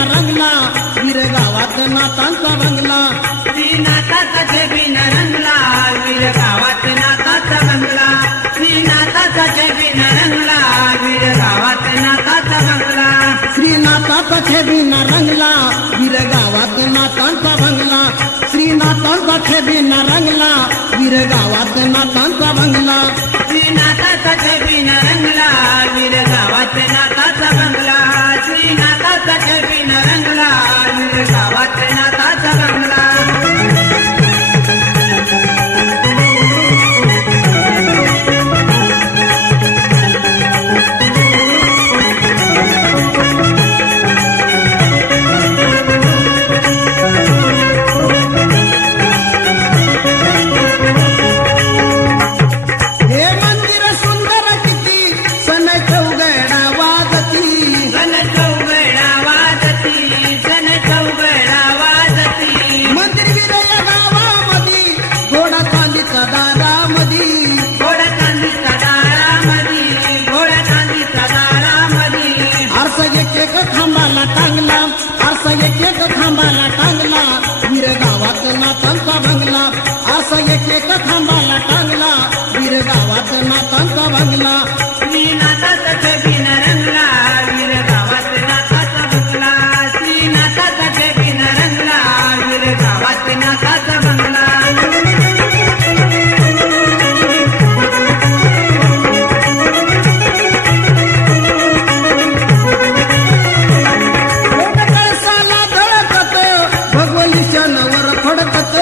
छबिना रंगला वीर गावात नातांचा बंगला श्रीनाथाचा छबिना रंगला वीर गावात नाथाचा बंगला श्रीनाथाचा छबिना रंगला वीर गावात नाथाचा बंगला श्रीनाथाचा छबिना रंगला वीर गावात नातांचा बंगला श्रीनाथाचा छबिना रंगला वीर गावात नातांचा बंगला श्रीनाथाचा छबिना रंगला वीर गावात नाथाचा बंगला श्रीनाथाचा छबिना रंगला वीर गावात नाथाचा बंगला एक खांबाला टांगला वीर गावात नातांचा बंगला असा एक खांबाला टांगला वीर गावात नातांचा बंगला श्रीनाथाचा छबिना रंगला वीर गावात नाथाचा बंगला श्रीनाथाचा छबिना रंगला वीर गावात नाथाचा बंगला भगवलीच्या नवर फडकत